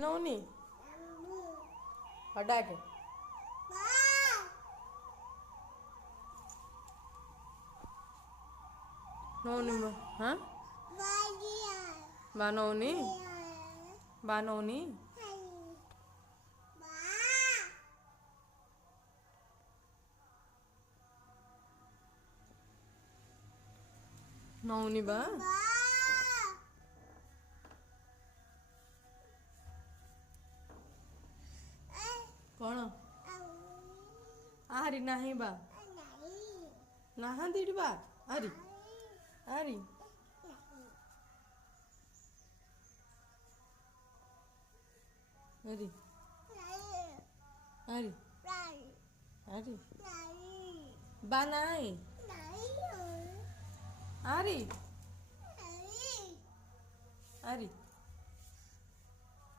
नौनी हटा के नौनी हाँ बानौनी बानौनी नौनी बा कौन आरी नहीं बा नहा दीदी बा आरी आरी आरी आरी आरी बनाई आरी आरी